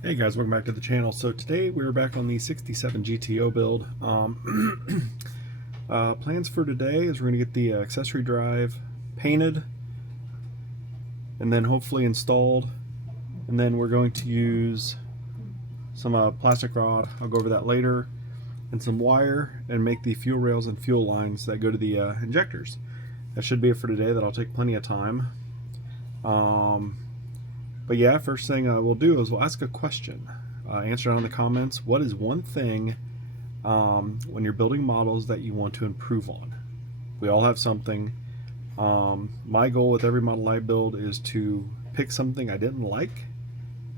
Hey guys, welcome back to the channel. So today we're back on the 67 GTO build. Plans for today is we're going to get the accessory drive painted and then hopefully installed, and then we're going to use some plastic rod, I'll go over that later, and some wire, and make the fuel rails and fuel lines that go to the injectors. That should be it for today. That'll take plenty of time. But yeah, first thing we'll do is we'll ask a question. Answer down in the comments. What is one thing when you're building models that you want to improve on? We all have something. My goal with every model I build is to pick something I didn't like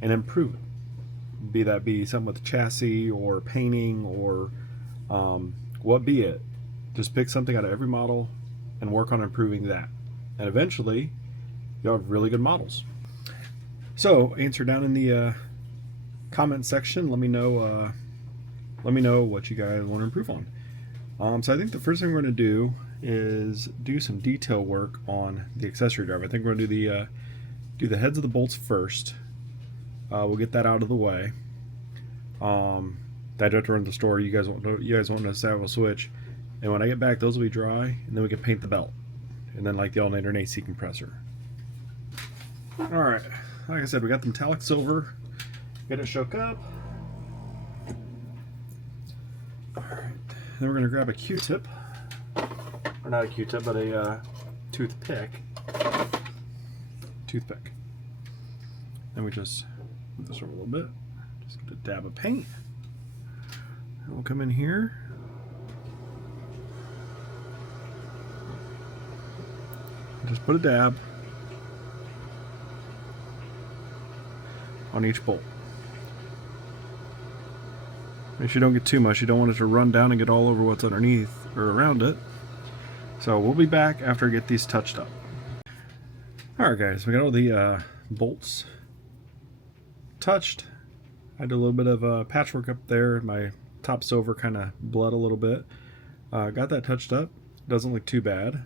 and improve it. Be that be something with the chassis or painting or what be it. Just pick something out of every model and work on improving that. And eventually, you'll have really good models. So answer down in the comment section. Let me know what you guys want to improve on. So I think the first thing we're going to do is do some detail work on the accessory drive. I think we're going to do the heads of the bolts first. We'll get that out of the way. That I have to run to the store. You guys won't necessarily switch. And when I get back, those will be dry, and then we can paint the belt, and then like the alternator and AC compressor. All right. Like I said, we got the metallic silver. Get it shook up. Alright. Then we're going to grab a Q-tip. Or not a Q-tip, but a toothpick. And we just move this over a little bit. Just get a dab of paint. And we'll come in here. Just put a dab on each bolt. Make sure you don't get too much. You don't want it to run down and get all over what's underneath or around it. So we'll be back after I get these touched up. Alright guys, we got all the bolts touched. I did a little bit of patchwork up there. My top silver kind of bled a little bit. Got that touched up. Doesn't look too bad.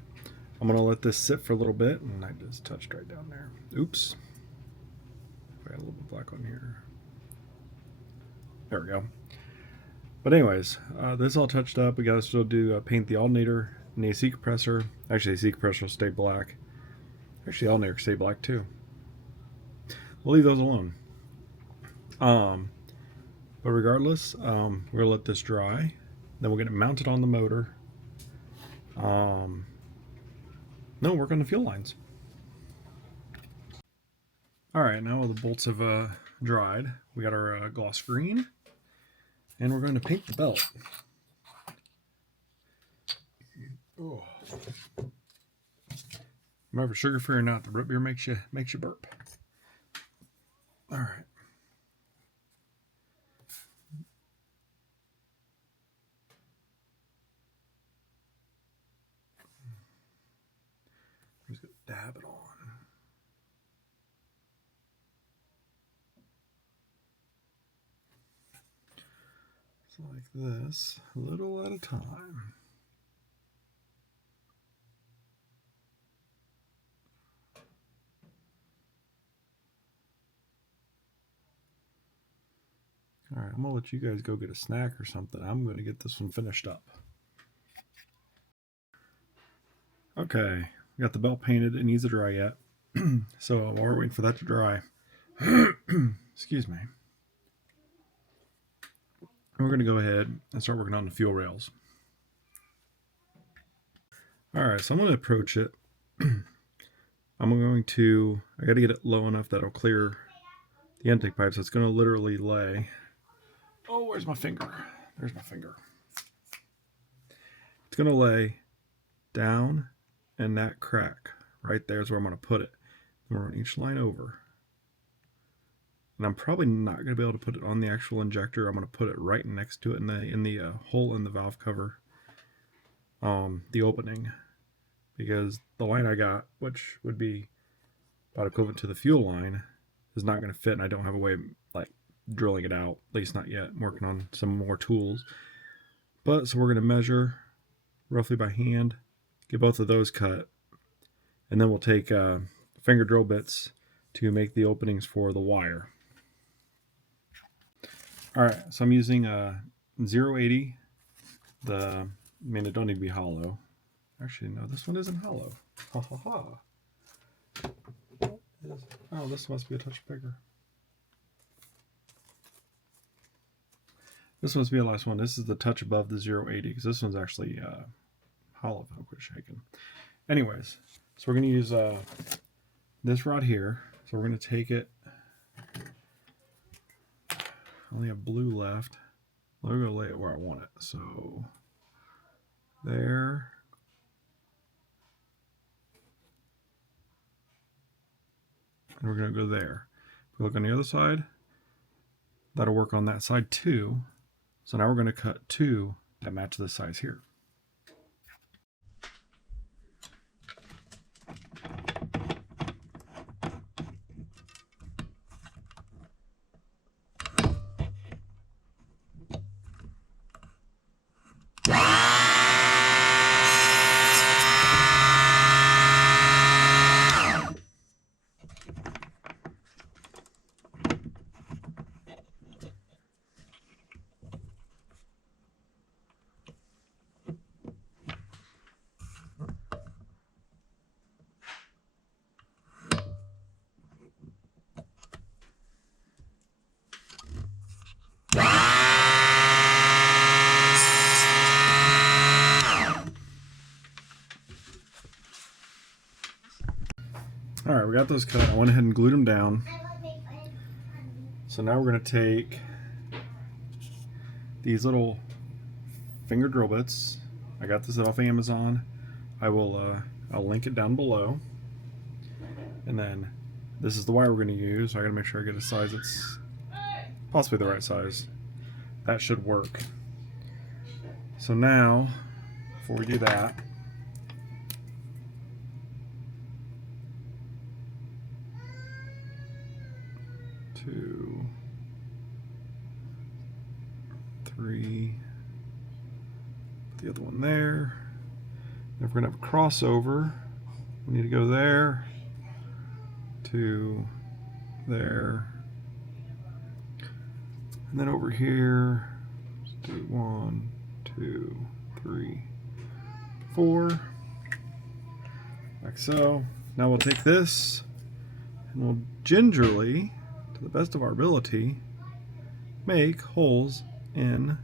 I'm going to let this sit for a little bit, and I just touched right down there. Oops. I got a little bit black on here. There we go. But anyways, this is all touched up. We got to still do paint the alternator and the AC compressor. Actually, the AC compressor will stay black. Actually, the alternator will stay black too. We'll leave those alone. But regardless, we're gonna let this dry. Then we'll get it mounted on the motor. No, work on the fuel lines. Alright, now all the bolts have dried. We got our gloss green, and we're going to paint the belt. Oh. Remember, sugar-free or not, the root beer makes you burp. Alright. I'm just going to dab it on. Like this, a little at a time. All right, I'm gonna let you guys go get a snack or something. I'm gonna get this one finished up. Okay, we got the belt painted. It needs to dry yet. So while we're waiting for that to dry, excuse me. We're going to go ahead and start working on the fuel rails. Alright, so I'm going to approach it. I got to get it low enough that it'll clear the intake pipe, so it's going to literally lay. Oh, where's my finger? There's my finger. It's going to lay down in that crack. Right there is where I'm going to put it. And we're on each line over. And I'm probably not going to be able to put it on the actual injector. I'm going to put it right next to it in the hole in the valve cover, the opening, because the line I got, which would be about equivalent to the fuel line, is not going to fit, and I don't have a way of like drilling it out, at least not yet. I'm working on some more tools. But so we're going to measure roughly by hand, get both of those cut, and then we'll take finger drill bits to make the openings for the wire. All right, so I'm using a 080. I mean, it don't need to be hollow. Actually, no, this one isn't hollow. Ha ha ha. Oh, this must be a touch bigger. This must be the last one. This is the touch above the 080 because this one's actually hollow. If I quit shaking. Anyways, so we're going to use this rod here. So we're going to take it. I only have blue left. I'm going to lay it where I want it. So there. And we're going to go there. If we look on the other side, that'll work on that side too. So now we're going to cut two that match this size here. All right, we got those cut. I went ahead and glued them down. So now we're going to take these little finger drill bits. I got this off Amazon. I'll link it down below. And then this is the wire we're going to use. So I got to make sure I get a size that's possibly the right size. That should work. So now, before we do that, two, three, put the other one there. If we're going to have a crossover, we need to go there, to there, and then over here, let's do 1, 2, 3, 4, like so. Now we'll take this and we'll gingerly, to the best of our ability, make holes in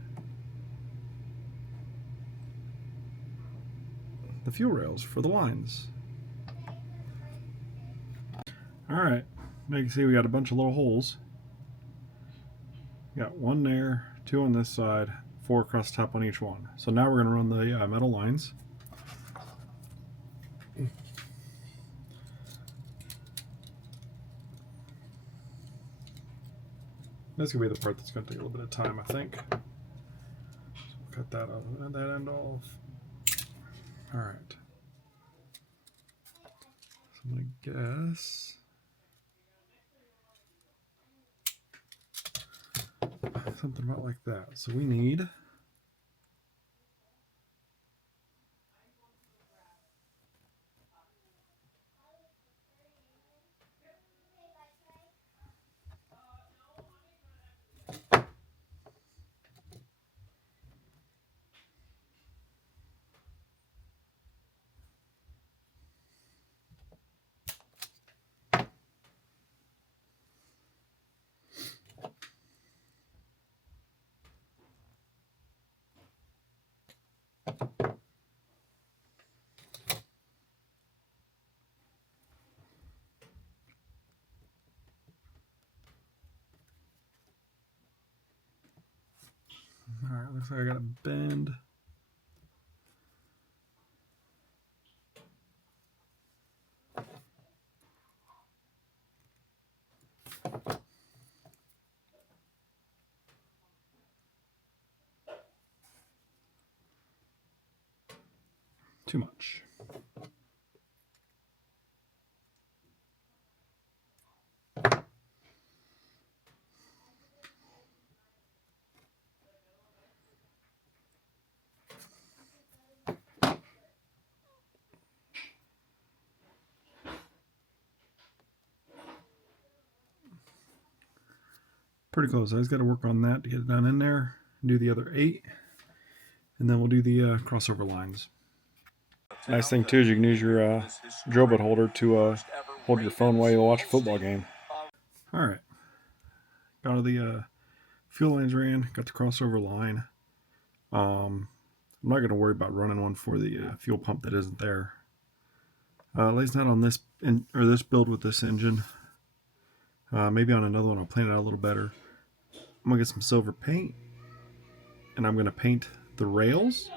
the fuel rails for the lines. Alright, now you can see we got a bunch of little holes. We got one there, two on this side, 4 across the top on each one. So now we're going to run the metal lines. This is going to be the part that's going to take a little bit of time, I think. So we'll cut that off, and that end off. Alright. So I'm going to guess something about like that. So we need Alright, looks like I got a bend. Too much. pretty close. I just got to work on that to get it down in there. Do the other 8, and then we'll do the crossover lines. Nice thing too is you can use your drill bit holder to hold your phone while you watch a football game. All right, got all the fuel lines ran. Got the crossover line. I'm not going to worry about running one for the fuel pump that isn't there. At least not on this this build with this engine. Maybe on another one I'll plan it out a little better. I'm going to get some silver paint, and I'm going to paint the rails.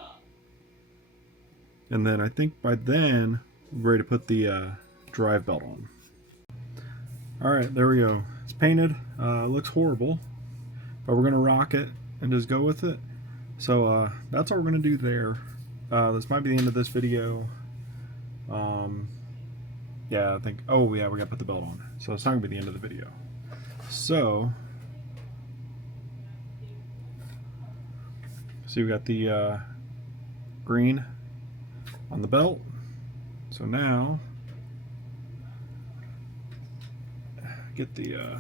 And then I think by then we're ready to put the drive belt on. Alright, there we go. It's painted. It looks horrible, but we're going to rock it and just go with it. So that's all we're going to do there. This might be the end of this video. Yeah, I think, oh yeah, we got to put the belt on. So it's not going to be the end of the video. So we got the green on the belt. So now get the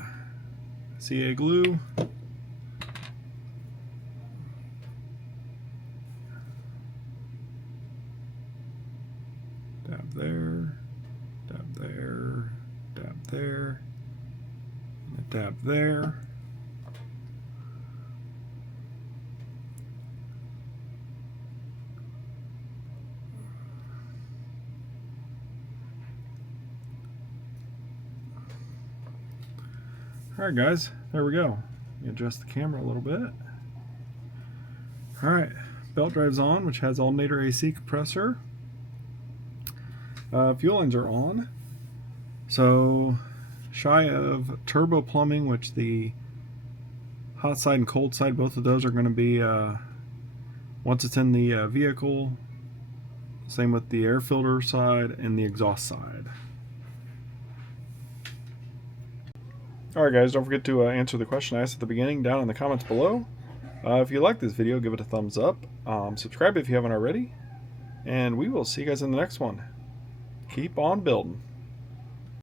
CA glue. Dab there, dab there, dab there, and a dab there. Alright guys, there we go. Let me adjust the camera a little bit. Alright, belt drive's on, which has alternator AC compressor. Fuel lines are on. So, shy of turbo plumbing, which the hot side and cold side, both of those are going to be, once it's in the vehicle, same with the air filter side and the exhaust side. Alright guys, don't forget to answer the question I asked at the beginning down in the comments below. If you like this video, give it a thumbs up. Subscribe if you haven't already. And we will see you guys in the next one. Keep on building.